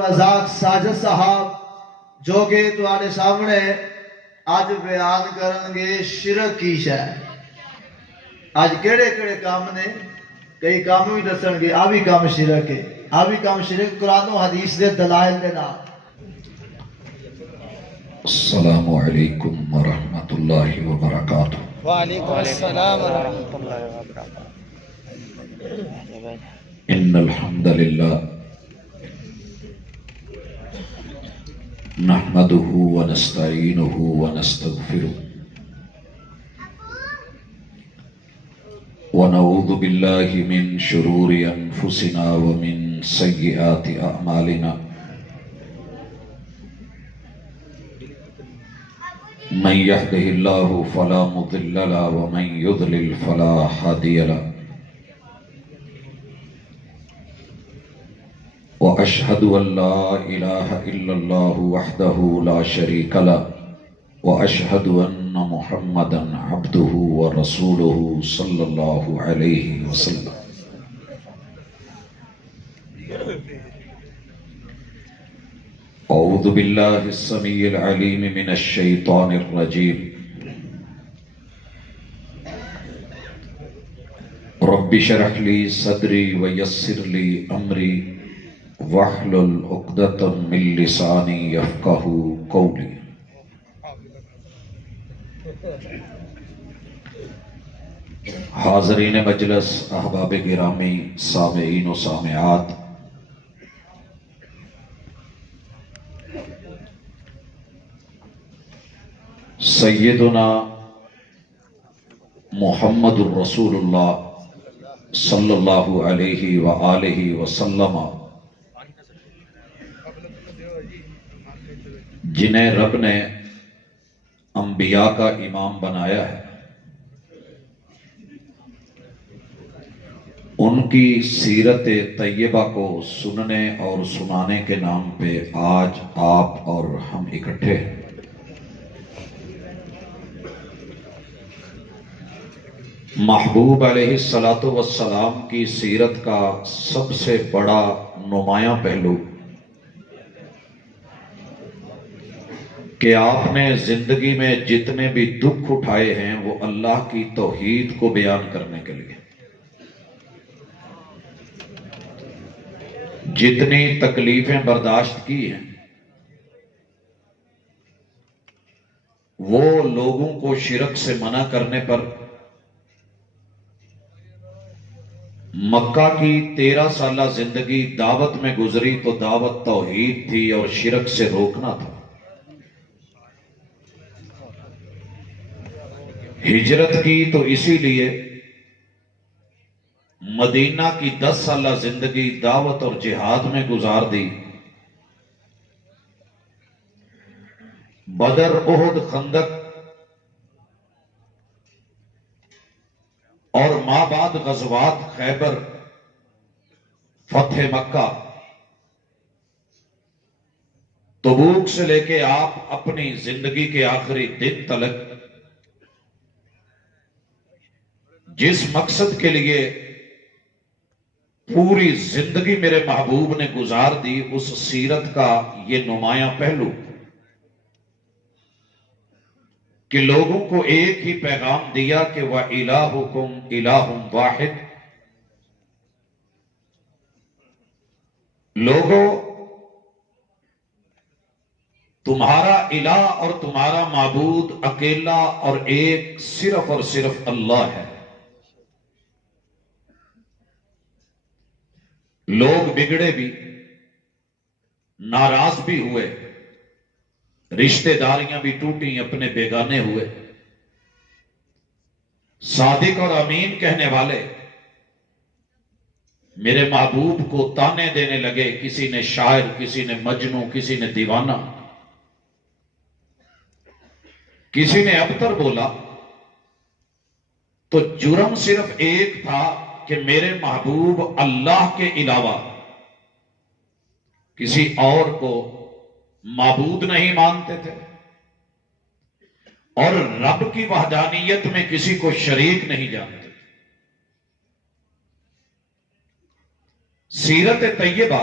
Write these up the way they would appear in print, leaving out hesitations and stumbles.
رزاق ساجد صاحب جو کہ تواڈے سامنے اج بیان کرن گے شرک کی شے اج کیڑے کیڑے کام نے کئی کام بھی دسن گے آ بھی کام شرک ہے آ بھی کام شرک قرآن و حدیث دے دلائل دے نال السلام علیکم ورحمۃ اللہ وبرکاتہ وعلیکم السلام ورحمۃ اللہ وبرکاتہ. ان الحمد للہ نحمده ونستعینه ونستغفره ونعوذ باللہ من شرور انفسنا ومن سیئات اعمالنا من يهده الله فلا مضل له ومن يضلل فلا هادي له وأشهد أن لا إله إلا الله وحده لا شريك له وأشهد أن محمدا عبده ورسوله صلى الله عليه وسلم. أعوذ بالله السميع العليم من الشيطان الرجيم. رب اشرح لي صدري ويسر لي أمري واحلل عقدة من لساني يفقهوا قولي. حاضرین مجلس، احباب گرامی، سامعین و سامعات، سیدنا محمد الرسول اللہ صلی اللہ علیہ وآلہ وسلم جنہیں رب نے انبیاء کا امام بنایا ہے، ان کی سیرت طیبہ کو سننے اور سنانے کے نام پہ آج آپ اور ہم اکٹھے ہیں. محبوب علیہ السلام کی سیرت کا سب سے بڑا نمایاں پہلو کہ آپ نے زندگی میں جتنے بھی دکھ اٹھائے ہیں وہ اللہ کی توحید کو بیان کرنے کے لیے، جتنی تکلیفیں برداشت کی ہیں وہ لوگوں کو شرک سے منع کرنے پر. مکہ کی 13 سالہ زندگی دعوت میں گزری تو دعوت توحید تھی اور شرک سے روکنا تھا. ہجرت کی تو اسی لیے، مدینہ کی 10 سالہ زندگی دعوت اور جہاد میں گزار دی. بدر، احد، خندق اور ماں بعد غزوات خیبر، فتح مکہ، تبوک سے لے کے آپ اپنی زندگی کے آخری دن تلک جس مقصد کے لیے پوری زندگی میرے محبوب نے گزار دی، اس سیرت کا یہ نمایاں پہلو کہ لوگوں کو ایک ہی پیغام دیا کہ وَإِلَٰهُكُمْ إِلَٰهٌ وَاحِدٌ. لوگوں، تمہارا الہ اور تمہارا معبود اکیلا اور ایک صرف اور صرف اللہ ہے. لوگ بگڑے بھی، ناراض بھی ہوئے، رشتہ داریاں بھی ٹوٹیں، اپنے بیگانے ہوئے. صادق اور امین کہنے والے میرے محبوب کو تانے دینے لگے، کسی نے شاعر، کسی نے مجنوں، کسی نے دیوانہ، کسی نے ابتر بولا. تو جرم صرف ایک تھا کہ میرے محبوب اللہ کے علاوہ کسی اور کو معبود نہیں مانتے تھے اور رب کی وحدانیت میں کسی کو شریک نہیں جانتے. سیرت طیبہ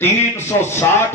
360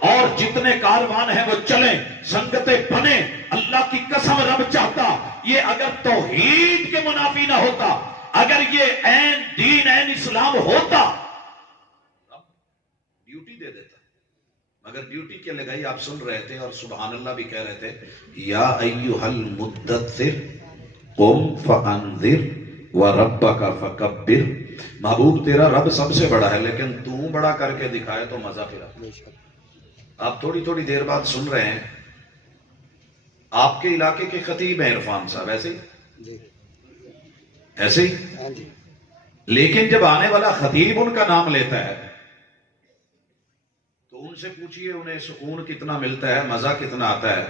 اور جتنے کاروان ہیں وہ چلیں، سنگتیں بنیں. اللہ کی قسم رب چاہتا یہ اگر توحید کے منافی نہ ہوتا، اگر یہ عین دین عین اسلام ہوتا، ڈیوٹی دے دیتا. مگر ڈیوٹی کیا لگائی؟ آپ سن رہے تھے اور سبحان اللہ بھی کہہ رہے تھے، یا ایھا المدثر قم فانذر وربک فکبر. محبوب تیرا رب سب سے بڑا ہے، لیکن تو بڑا کر کے دکھائے تو مزہ پھرا. آپ تھوڑی تھوڑی دیر بعد سن رہے ہیں، آپ کے علاقے کے خطیب ہیں عرفان صاحب، ایسے ہی ایسے ہی. لیکن جب آنے والا خطیب ان کا نام لیتا ہے تو ان سے پوچھئے انہیں سکون کتنا ملتا ہے، مزہ کتنا آتا ہے.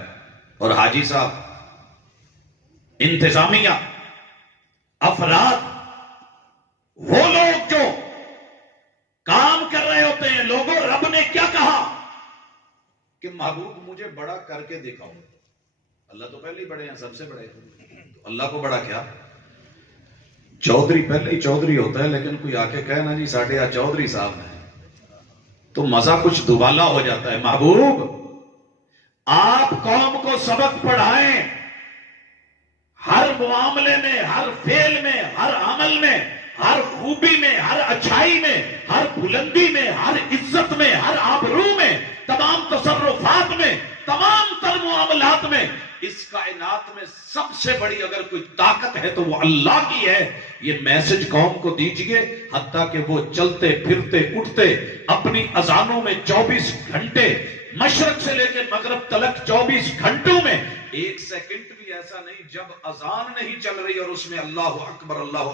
اور حاجی صاحب، انتظامیہ، افراد، وہ لوگ جو کام کر رہے ہوتے ہیں، لوگوں رب نے کیا کہا کہ محبوب مجھے بڑا کر کے دکھاؤ. اللہ تو پہلے ہی بڑے ہیں، سب سے بڑے ہیں، تو اللہ کو بڑا کیا؟ چودھری پہلے ہی چودھری ہوتا ہے، لیکن کوئی آ کے کہے نا جی ساڈے آ چودھری صاحب ہیں، تو مزہ کچھ دوبالا ہو جاتا ہے. محبوب آپ قوم کو سبق پڑھائیں، ہر معاملے میں، ہر فعل میں، ہر عمل میں، ہر خوبی میں، ہر اچھائی میں، ہر بلندی میں، ہر عزت میں، ہر آبرو میں، تمام تصرفات میں، تمام تر معاملات میں. اس کائنات میں سب سے بڑی اگر کوئی طاقت ہے تو وہ اللہ کی ہے. یہ میسج قوم کو دیجئے، حتیٰ کہ وہ چلتے پھرتے اٹھتے اپنی اذانوں میں 24 گھنٹے، مشرق سے لے کے مغرب تلک 24 گھنٹوں میں ایک سیکنڈ بھی ایسا نہیں جب اذان نہیں چل رہی اور اس میں اللہ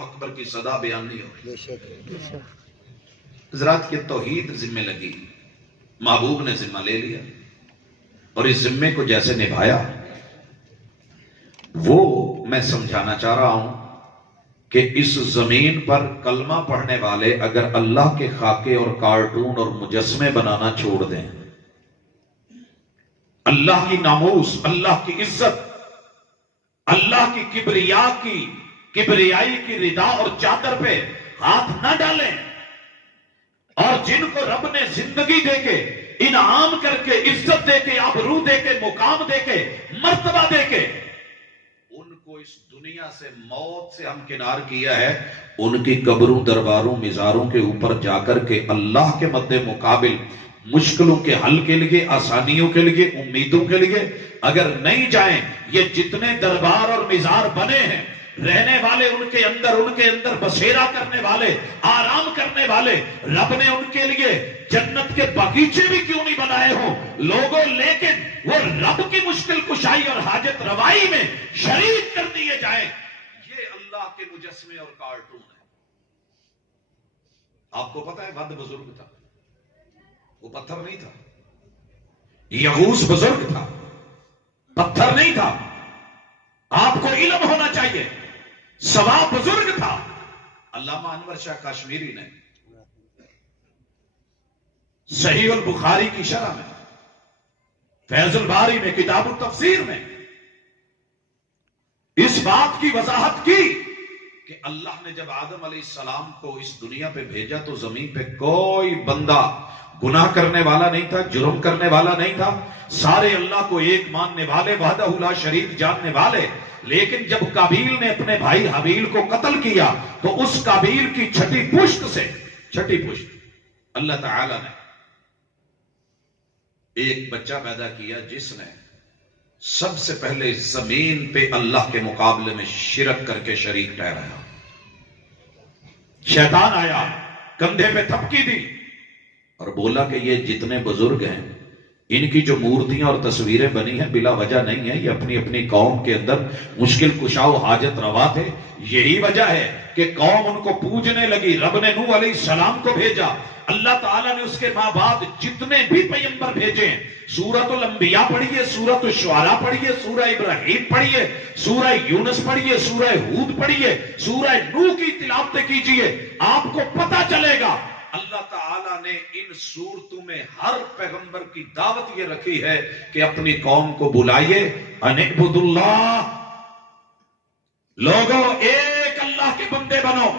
اکبر کی صدا بیان نہیں ہو رہی. حضرات کی توحید ذمہ لگی، محبوب نے ذمہ لے لیا اور اس ذمے کو جیسے نبھایا، وہ میں سمجھانا چاہ رہا ہوں کہ اس زمین پر کلمہ پڑھنے والے اگر اللہ کے خاکے اور کارٹون اور مجسمے بنانا چھوڑ دیں، اللہ کی ناموس، اللہ کی عزت، اللہ کی کبریائی کی ردا اور چادر پہ ہاتھ نہ ڈالیں، اور جن کو رب نے زندگی دے کے، انعام کر کے، عزت دے کے، آبرو دے کے، مقام دے کے، مرتبہ دے کے، ان کو اس دنیا سے، موت سے ہمکنار کیا ہے، ان کی قبروں، درباروں، مزاروں کے اوپر جا کر کے اللہ کے مد مقابل مشکلوں کے حل کے لیے، آسانیوں کے لیے، امیدوں کے لیے اگر نہیں جائیں، یہ جتنے دربار اور مزار بنے ہیں، رہنے والے ان کے اندر بسیرا کرنے والے، آرام کرنے والے، رب نے ان کے لیے جنت کے باغیچے بھی کیوں نہیں بنائے ہوں لوگوں، لیکن وہ رب کی مشکل کشائی اور حاجت روائی میں شریک کر دیے جائیں. یہ اللہ کے مجسمے اور کارٹون ہے. آپ کو پتا ہے ود بزرگ تھا، وہ پتھر نہیں تھا. یغوث بزرگ تھا، پتھر نہیں تھا. آپ کو علم ہونا چاہیے. ثواب بزرگ تھا. علامہ انور شاہ کشمیری نے صحیح البخاری کی شرح میں، فیض الباری میں، کتاب التفسیر میں اس بات کی وضاحت کی کہ اللہ نے جب آدم علیہ السلام کو اس دنیا پہ بھیجا تو زمین پہ کوئی بندہ گناہ کرنے والا نہیں تھا، جرم کرنے والا نہیں تھا. سارے اللہ کو ایک ماننے والے، وحدہ لا شریک جاننے والے. لیکن جب قابیل نے اپنے بھائی حابیل کو قتل کیا تو اس قابیل کی چھٹی پشت اللہ تعالی نے ایک بچہ پیدا کیا جس نے سب سے پہلے زمین پہ اللہ کے مقابلے میں شرک کر کے شریک ٹھہرایا. شیطان آیا، کندھے پہ تھپکی دی اور بولا کہ یہ جتنے بزرگ ہیں ان کی جو مورتیاں اور تصویریں بنی ہیں بلا وجہ نہیں ہیں، یہ اپنی اپنی قوم کے اندر مشکل کشاؤ حاجت روا تھے. یہی وجہ ہے کہ قوم ان کو پوجنے لگی. رب نے نوح علیہ السلام کو بھیجا. اللہ تعالیٰ نے اس کے ماں بعد جتنے بھی پیغمبر بھیجے ہیں، سورۃ الانبیاء پڑھیے، سورۃ الشعراء پڑھیے، سورہ ابراہیم پڑھیے، سورہ یونس پڑھیے، سورہ ہود پڑھیے، سورہ نوح کی تلاوت کیجئے. آپ کو پتہ چلے گا اللہ تعالیٰ نے ان سورتوں میں ہر پیغمبر کی دعوت یہ رکھی ہے کہ اپنی قوم کو بلائیے، ان اعبدوا اللہ، لوگوں ایک اللہ کے بندے بنو.